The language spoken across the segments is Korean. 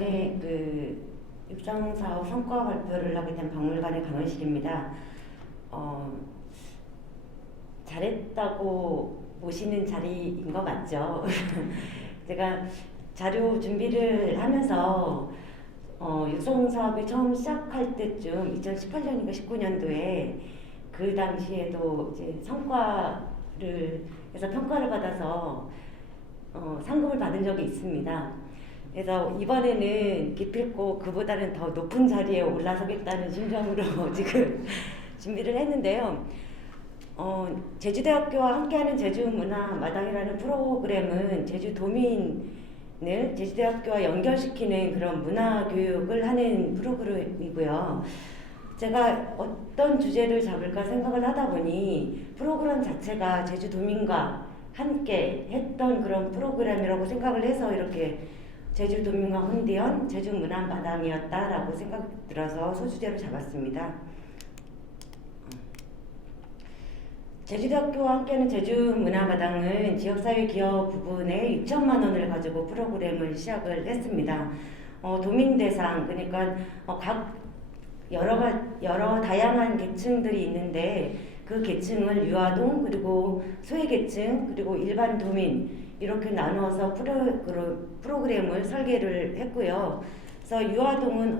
이번에 육성사업 성과 발표를 하게 된 박물관의 강은실입니다. 잘했다고 보시는 자리인 거 맞죠? 제가 자료 준비를 하면서 육성사업이 처음 시작할 때쯤 2018년인가 19년도에 그 당시에도 이제 성과를 해서 평가를 받아서 상금을 받은 적이 있습니다. 그래서 이번에는 기필코 그보다는 더 높은 자리에 올라서겠다는 심정으로 지금 준비를 했는데요. 제주대학교와 함께하는 제주문화마당이라는 프로그램은 제주도민을 제주대학교와 연결시키는 그런 문화교육을 하는 프로그램이고요. 제가 어떤 주제를 잡을까 생각을 하다 보니 프로그램 자체가 제주도민과 함께 했던 그런 프로그램이라고 생각을 해서 이렇게 제주도민과 혼디언 제주문화마당이었다라고 생각이 들어서 소주제로 잡았습니다. 제주대학교와 함께하는 제주문화마당은 지역사회 기업 부분에 6천만 원을 가지고 프로그램을 시작을 했습니다. 도민 대상, 그러니까 각 여러 다양한 계층들이 있는데 그 계층을 유아동, 그리고 소외계층, 그리고 일반 도민 이렇게 나누어서 프로그램을 설계를 했고요. 그래서 유아동은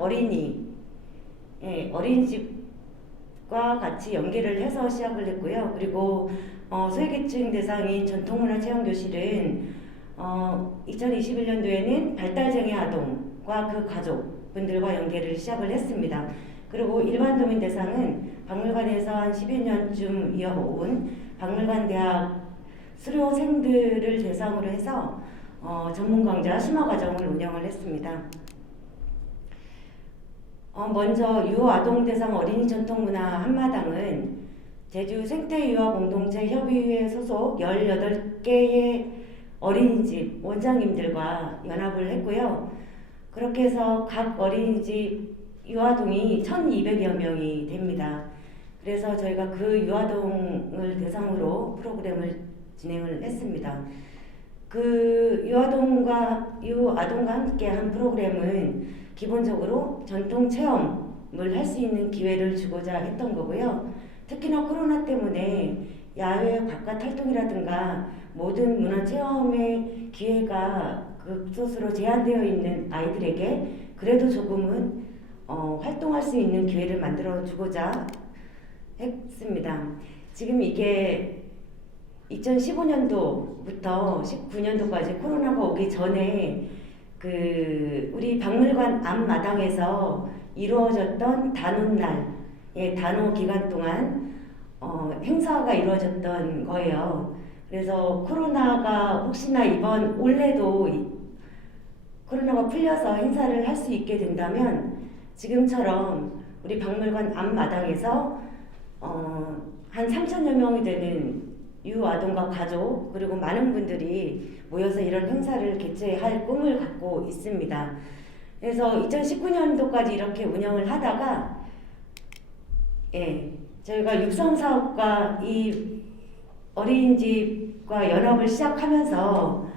어린이집과 같이 연계를 해서 시작을 했고요. 그리고 소외계층 대상인 전통문화체험교실은 2021년도에는 발달장애 아동과 그 가족분들과 연계를 시작을 했습니다. 그리고 일반 도민 대상은 박물관에서 한 10여 년쯤 이어온 박물관대학 수료생들을 대상으로 해서 전문 강좌 심화 과정을 운영을 했습니다. 먼저 유아동 대상 어린이 전통문화 한마당은 제주 생태유아 공동체 협의회 소속 18개의 어린이집 원장님들과 연합을 했고요. 그렇게 해서 각 어린이집 유아동이 1,200여 명이 됩니다. 그래서 저희가 그 유아동을 대상으로 프로그램을 진행을 했습니다. 그 유아동과 함께 한 프로그램은 기본적으로 전통 체험을 할 수 있는 기회를 주고자 했던 거고요. 특히나 코로나 때문에 야외 바깥 활동이라든가 모든 문화 체험의 기회가 극소수로 제한되어 있는 아이들에게 그래도 조금은 활동할 수 있는 기회를 만들어 주고자 했습니다. 지금 이게 2015년도부터 19년도까지 코로나가 오기 전에 우리 박물관 앞마당에서 이루어졌던 단오날의 단오 기간 동안 행사가 이루어졌던 거예요. 그래서 코로나가 혹시나 올해도 코로나가 풀려서 행사를 할 수 있게 된다면 지금처럼 우리 박물관 앞마당에서 한 3,000여 명이 되는 유아동과 가족 그리고 많은 분들이 모여서 이런 행사를 개최할 꿈을 갖고 있습니다. 그래서 2019년도까지 이렇게 운영을 하다가 저희가 육성사업과 이 어린이집과 연합을 시작하면서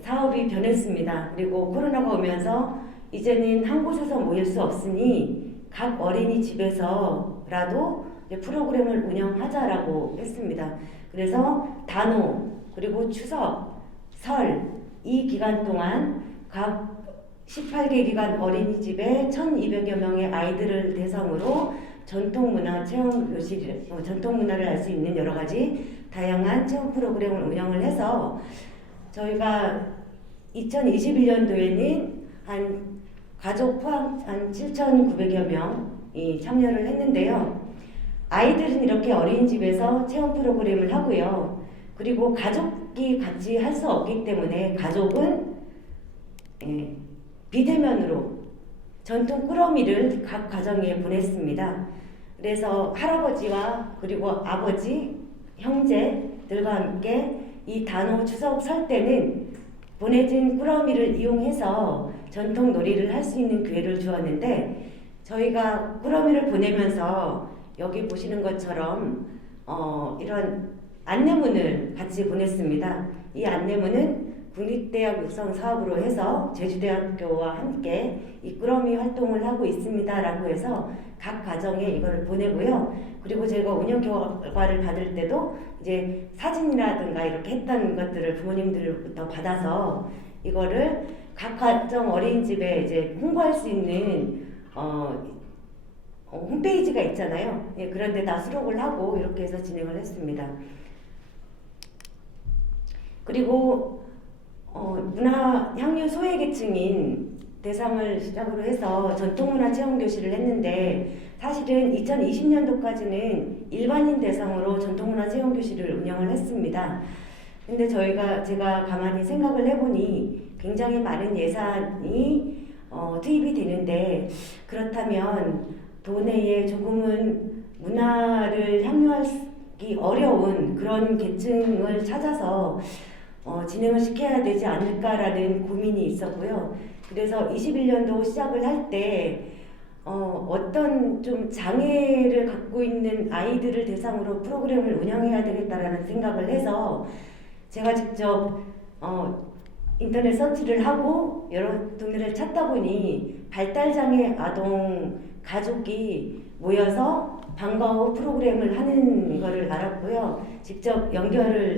사업이 변했습니다. 그리고 코로나가 오면서 이제는 한 곳에서 모일 수 없으니 각 어린이집에서라도 프로그램을 운영하자라고 했습니다. 그래서 단오 그리고 추석, 설 이 기간 동안 각 18개 기관 어린이집에 1,200여 명의 아이들을 대상으로 전통문화 체험 교실, 전통문화를 알 수 있는 여러 가지 다양한 체험 프로그램을 운영을 해서 저희가 2021년도에는 한 가족 포함 한 7,900여 명이 참여를 했는데요. 아이들은 이렇게 어린이집에서 체험 프로그램을 하고요. 그리고 가족이 같이 할 수 없기 때문에 가족은 비대면으로 전통 꾸러미를 각 가정에 보냈습니다. 그래서 할아버지와 그리고 아버지, 형제들과 함께 이 단오 추석 설 때는 보내진 꾸러미를 이용해서 전통 놀이를 할 수 있는 기회를 주었는데 저희가 꾸러미를 보내면서 여기 보시는 것처럼 이런 안내문을 같이 보냈습니다. 이 안내문은 국립대학 육성 사업으로 해서 제주대학교와 함께 이 꾸러미 활동을 하고 있습니다라고 해서 각 가정에 이걸 보내고요. 그리고 제가 운영 결과를 받을 때도 이제 사진이라든가 이렇게 했던 것들을 부모님들부터 받아서 이거를 각 가정 어린이집에 이제 홍보할 수 있는 홈페이지가 있잖아요. 예, 그런 데다 수록을 하고 이렇게 해서 진행을 했습니다. 그리고 문화 향유 소외계층인 대상을 시작으로 해서 전통문화 체험교실을 했는데 사실은 2020년도까지는 일반인 대상으로 전통문화 체험교실을 운영을 했습니다. 근데 제가 가만히 생각을 해보니 굉장히 많은 예산이 투입이 되는데 그렇다면 도내에 조금은 문화를 향유하기 어려운 그런 계층을 찾아서 진행을 시켜야 되지 않을까라는 고민이 있었고요. 그래서 21년도 시작을 할 때 어떤 좀 장애를 갖고 있는 아이들을 대상으로 프로그램을 운영해야 되겠다라는 생각을 해서 제가 직접 인터넷 서치를 하고 여러 동네를 찾다 보니 발달장애 아동 가족이 모여서 방과 후 프로그램을 하는 거를 알았고요. 직접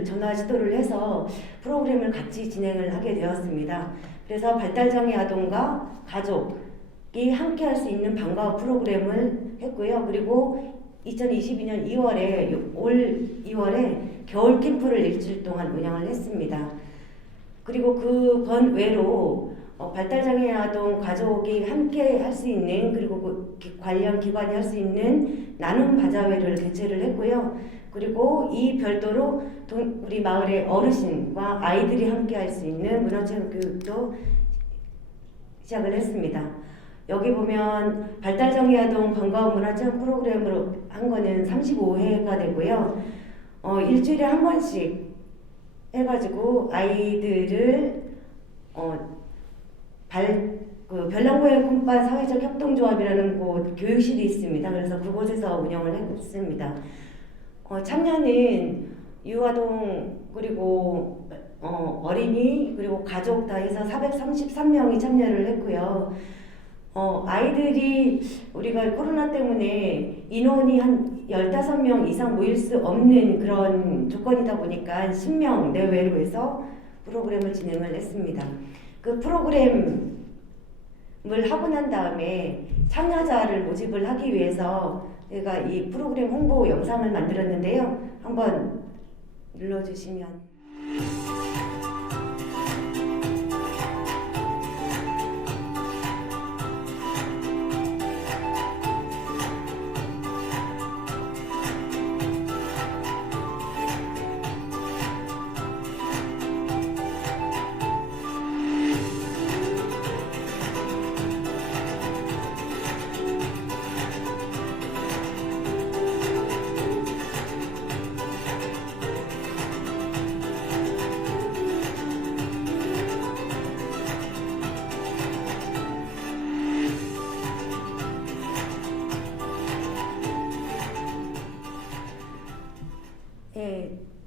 전화 시도를 해서 프로그램을 같이 진행을 하게 되었습니다. 그래서 발달장애 아동과 가족이 함께 할 수 있는 방과 후 프로그램을 했고요. 그리고 2022년 2월에 올 2월에 겨울 캠프를 일주일 동안 운영을 했습니다. 그리고 그 번외로 발달장애 아동 가족이 함께 할 수 있는 그리고 그 관련 기관이 할 수 있는 나눔 바자회를 개최를 했고요. 그리고 이 별도로 우리 마을의 어르신과 아이들이 함께 할 수 있는 문화체험 교육도 시작을 했습니다. 여기 보면 발달장애 아동 방과후 문화체험 프로그램으로 한 거는 35회가 되고요. 일주일에 한 번씩 해가지고 아이들을 별난고양 꿈밭 사회적 협동조합이라는 곳 교육실이 있습니다. 그래서 그곳에서 운영을 했습니다. 참여는 유아동 그리고 어린이 그리고 가족 다 해서 433명이 참여를 했고요. 아이들이 우리가 코로나 때문에 인원이 한 15명 이상 모일 수 없는 그런 조건이다 보니까 10명 내외로 해서 프로그램을 진행을 했습니다. 그 프로그램을 하고 난 다음에 참여자를 모집을 하기 위해서 제가 이 프로그램 홍보 영상을 만들었는데요. 한번 눌러주시면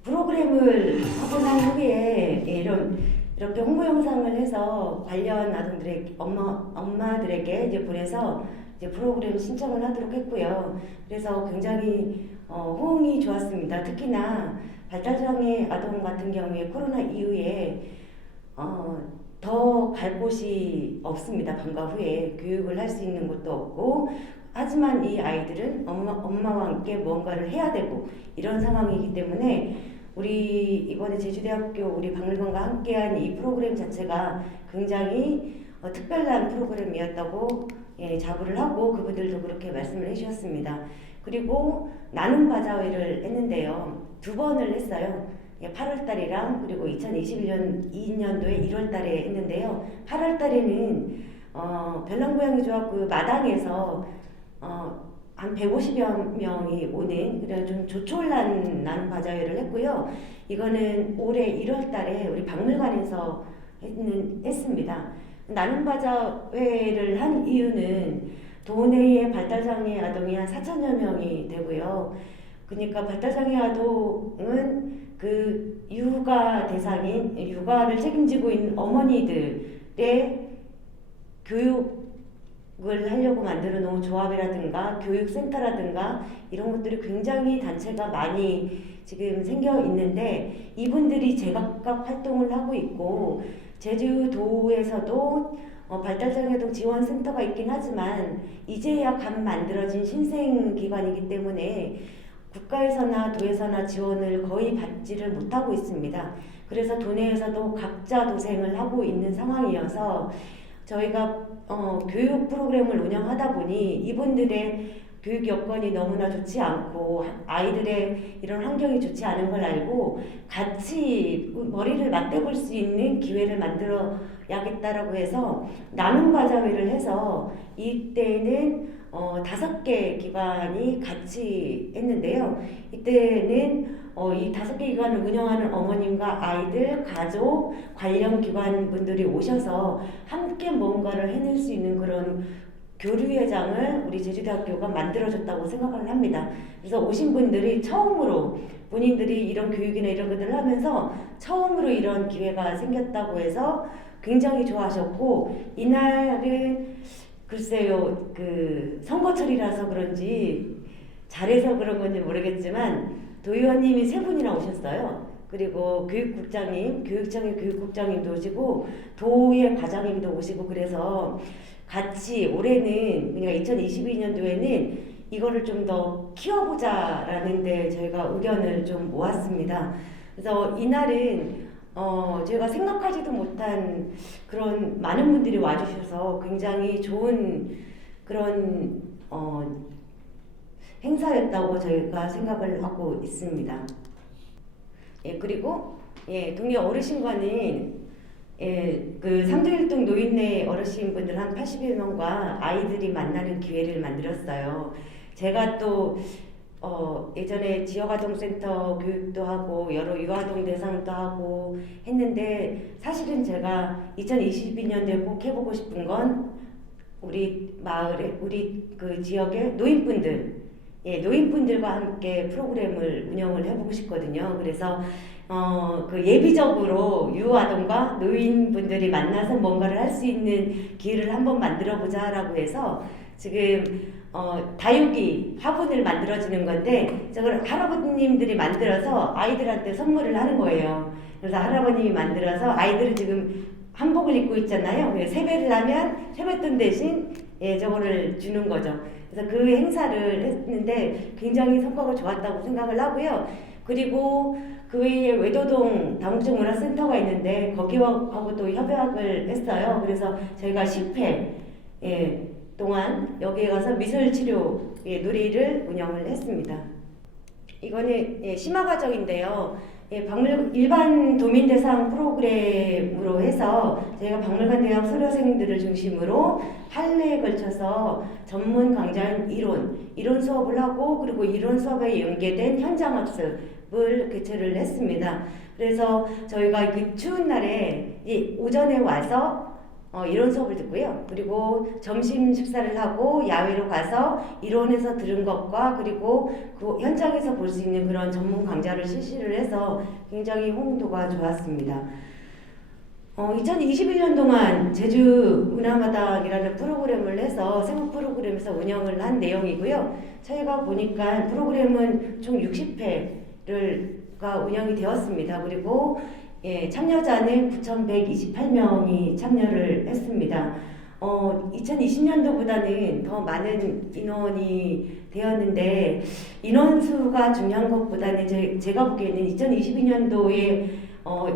프로그램을 하고 난 후에 이렇게 홍보 영상을 해서 관련 아동들의 엄마들에게 이제 보내서 이제 프로그램 신청을 하도록 했고요. 그래서 굉장히 호응이 좋았습니다. 특히나 발달장애 아동 같은 경우에 코로나 이후에 더 갈 곳이 없습니다. 방과 후에 교육을 할 수 있는 곳도 없고 하지만 이 아이들은 엄마와 함께 무언가를 해야 되고 이런 상황이기 때문에 우리 이번에 제주대학교 우리 박물관과 함께한 이 프로그램 자체가 굉장히 특별한 프로그램이었다고 자부를 하고 그분들도 그렇게 말씀을 해주셨습니다. 그리고 나눔 바자회를 했는데요. 2번을 했어요. 8월달이랑 그리고 2021년도에 1월달에 했는데요. 8월달에는 별난고양이 조합 마당에서 한 150여 명이 오는 그런 좀 조촐한 나눔 바자회를 했고요. 이거는 올해 1월달에 우리 박물관에서 했습니다. 나눔 바자회를 한 이유는 도내에 발달장애 아동이 한 4천여 명이 되고요. 그러니까 발달장애 아동은 그 육아 대상인 육아를 책임지고 있는 어머니들의 교육을 하려고 만들어 놓은 조합이라든가 교육센터라든가 이런 것들이 굉장히 단체가 많이 지금 생겨 있는데 이분들이 제각각 활동을 하고 있고 제주도에서도 발달장애아동 지원센터가 있긴 하지만 이제야 갓 만들어진 신생기관이기 때문에 국가에서나 도에서나 지원을 거의 받지를 못하고 있습니다. 그래서 도내에서도 각자 도생을 하고 있는 상황이어서 저희가 교육 프로그램을 운영하다 보니 이분들의 교육 여건이 너무나 좋지 않고 아이들의 이런 환경이 좋지 않은 걸 알고 같이 머리를 맞대볼 수 있는 기회를 만들어야겠다라고 해서 나눔 과자회를 해서 이때는 5개 기관이 같이 했는데요. 이때는 이 5개 기관을 운영하는 어머님과 아이들, 가족, 관련 기관 분들이 오셔서 함께 뭔가를 해낼 수 있는 그런 교류회장을 우리 제주대학교가 만들어줬다고 생각을 합니다. 그래서 오신 분들이 처음으로 본인들이 이런 교육이나 이런 것들을 하면서 처음으로 이런 기회가 생겼다고 해서 굉장히 좋아하셨고 이날은 글쎄요 그 선거철이라서 그런지 잘해서 그런 건지 모르겠지만 도의원님이 3분이나 오셨어요. 그리고 교육국장님, 교육청의 교육국장님도 오시고 도의 과장님도 오시고 그래서 같이 올해는 그러니까 2022년도에는 이거를 좀 더 키워보자라는 데 저희가 의견을 좀 모았습니다. 그래서 이날은 제가 생각하지도 못한 그런 많은 분들이 와주셔서 굉장히 좋은 그런 행사였다고 저희가 생각을 하고 있습니다. 예, 그리고 동네 어르신과는 그 삼도일동 노인네 어르신분들 한 80여 명과 아이들이 만나는 기회를 만들었어요. 제가 또 예전에 지역아동센터 교육도 하고 여러 유아동 대상도 하고 했는데 사실은 제가 2022년도에 꼭 해보고 싶은 건 우리 마을에 우리 그 지역의 노인분들과 함께 프로그램을 운영을 해보고 싶거든요. 그래서 그 예비적으로 유아동과 노인분들이 만나서 뭔가를 할 수 있는 기회를 한번 만들어보자라고 해서 지금 다육이 화분을 만들어주는 건데 저걸 할아버님들이 만들어서 아이들한테 선물을 하는 거예요. 그래서 할아버님이 만들어서 아이들은 지금 한복을 입고 있잖아요. 세배를 하면 세뱃돈 대신 저거를 주는 거죠. 그래서 그 행사를 했는데 굉장히 성과가 좋았다고 생각을 하고요. 그리고 그 외에 외도동 다목적 문화센터가 있는데 거기하고 또 협약을 했어요. 그래서 저희가 10회 동안 여기에 가서 미술치료 놀이를 운영을 했습니다. 이거는 심화과정인데요. 일반 도민 대상 프로그램으로 해서 저희가 박물관 대학 수료생들을 중심으로 8회에 걸쳐서 전문 강좌인 이론 수업을 하고 그리고 이론 수업에 연계된 현장 학습을 개최를 했습니다. 그래서 저희가 그 추운 날에 오전에 와서 이론 수업을 듣고요. 그리고 점심 식사를 하고 야외로 가서 이론에서 들은 것과 그리고 그 현장에서 볼 수 있는 그런 전문 강좌를 실시를 해서 굉장히 호응도가 좋았습니다. 2021년 동안 제주 문화마당이라는 프로그램을 해서 생활 프로그램에서 운영을 한 내용이고요. 저희가 보니까 프로그램은 총 60회가 운영이 되었습니다. 그리고 참여자는 9,128명이 참여를 했습니다. 2020년도보다는 더 많은 인원이 되었는데 인원수가 중요한 것보다는 제가 보기에는 2022년도에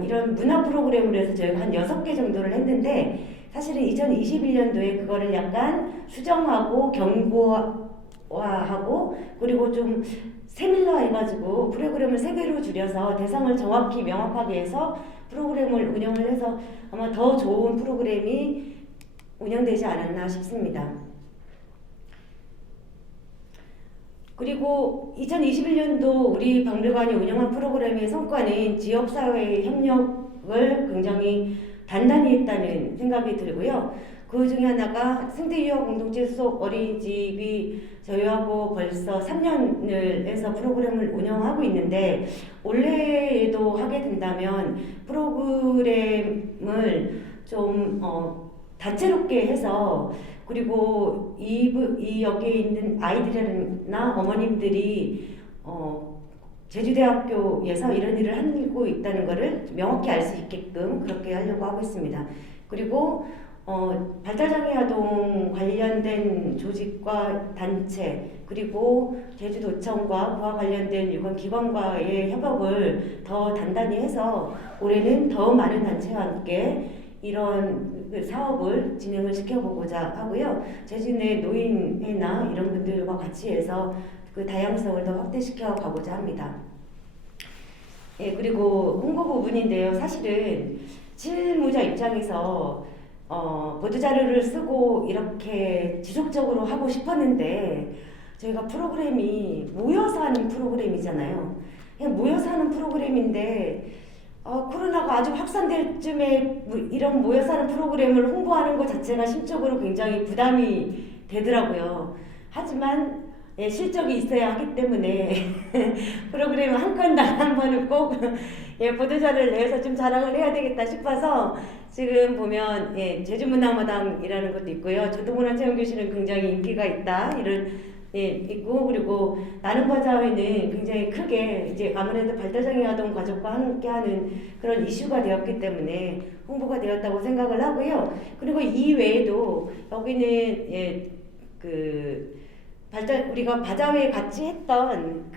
이런 문화 프로그램을 해서 저희가 한 6개 정도를 했는데 사실은 2021년도에 그거를 약간 수정하고 경고화하고 그리고 좀 세밀화 해가지고 프로그램을 3개로 줄여서 대상을 정확히 명확하게 해서 프로그램을 운영을 해서 아마 더 좋은 프로그램이 운영되지 않았나 싶습니다. 그리고 2021년도 우리 박물관이 운영한 프로그램의 성과는 지역사회의 협력을 굉장히 단단히 했다는 생각이 들고요. 그 중에 하나가 승대유아 공동체 속 어린이집이 저희하고 벌써 3년을 해서 프로그램을 운영하고 있는데, 올해에도 하게 된다면 프로그램을 좀 다채롭게 해서, 그리고 이 여기에 있는 아이들이나 어머님들이 제주대학교에서 이런 일을 하고 있다는 것을 명확히 알 수 있게끔 그렇게 하려고 하고 있습니다. 그리고 발달장애 아동 관련된 조직과 단체, 그리고 제주도청과 그와 관련된 유관 기관과의 협업을 더 단단히 해서 올해는 더 많은 단체와 함께 이런 사업을 진행을 시켜보고자 하고요. 제주 내 노인회나 이런 분들과 같이 해서 그 다양성을 더 확대시켜 가고자 합니다. 예, 그리고 홍보 부분인데요. 사실은 실무자 입장에서 보도자료를 쓰고 이렇게 지속적으로 하고 싶었는데, 저희가 프로그램이 모여서 하는 프로그램이잖아요. 그냥 모여서 하는 프로그램인데 코로나가 아주 확산될 쯤에 이런 모여서 하는 프로그램을 홍보하는 것 자체가 심적으로 굉장히 부담이 되더라고요. 하지만 실적이 있어야 하기 때문에 프로그램 한 건당 한 번은 꼭 보도자를 내서 좀 자랑을 해야 되겠다 싶어서, 지금 보면 제주문화마당이라는 것도 있고요. 전통문화체험교실은 굉장히 인기가 있다 이런 있고, 그리고 나는 바자회는 굉장히 크게 이제 아무래도 발달장애 아동 가족과 함께하는 그런 이슈가 되었기 때문에 홍보가 되었다고 생각을 하고요. 그리고 이 외에도 여기는 우리가 바자회 같이 했던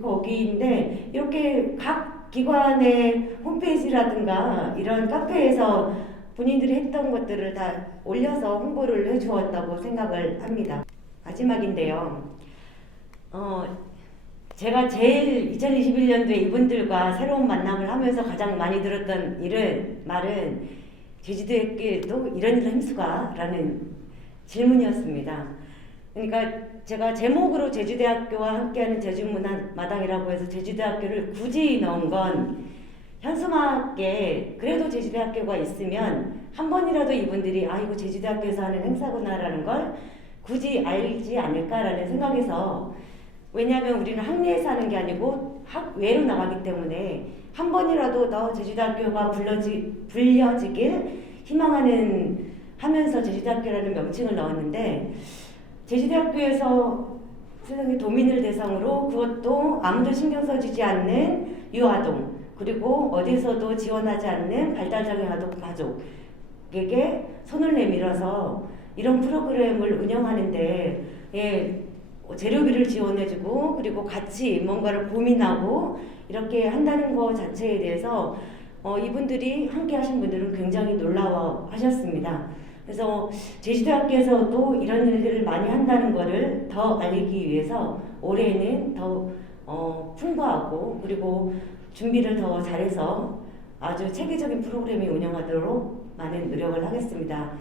거기인데, 이렇게 각 기관의 홈페이지라든가 이런 카페에서 본인들이 했던 것들을 다 올려서 홍보를 해주었다고 생각을 합니다. 마지막인데요. 제가 제일 2021년도에 이분들과 새로운 만남을 하면서 가장 많이 들었던 말은 제주도에도 이런 일을 함수가? 라는 질문이었습니다. 그러니까 제가 제목으로 제주대학교와 함께하는 제주문화마당이라고 해서 제주대학교를 굳이 넣은 건, 현수막에 그래도 제주대학교가 있으면 한 번이라도 이분들이 이거 제주대학교에서 하는 행사구나라는 걸 굳이 알지 않을까라는 생각에서, 왜냐하면 우리는 학내에서 하는 게 아니고 학외로 나가기 때문에 한 번이라도 더 제주대학교가 불려지길 희망하는 하면서 제주대학교라는 명칭을 넣었는데, 제주대학교에서 세상의 도민을 대상으로, 그것도 아무도 신경 써주지 않는 유아동, 그리고 어디서도 지원하지 않는 발달장애 아동 가족에게 손을 내밀어서 이런 프로그램을 운영하는데 재료비를 지원해주고, 그리고 같이 뭔가를 고민하고 이렇게 한다는 것 자체에 대해서 이분들이 함께 하신 분들은 굉장히 놀라워 하셨습니다. 그래서 제주대학교에서도 이런 일들을 많이 한다는 것을 더 알리기 위해서 올해는 더 풍부하고, 그리고 준비를 더 잘해서 아주 체계적인 프로그램이 운영하도록 많은 노력을 하겠습니다.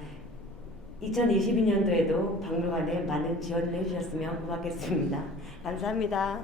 2022년도에도 박물관에 많은 지원을 해주셨으면 고맙겠습니다. 감사합니다.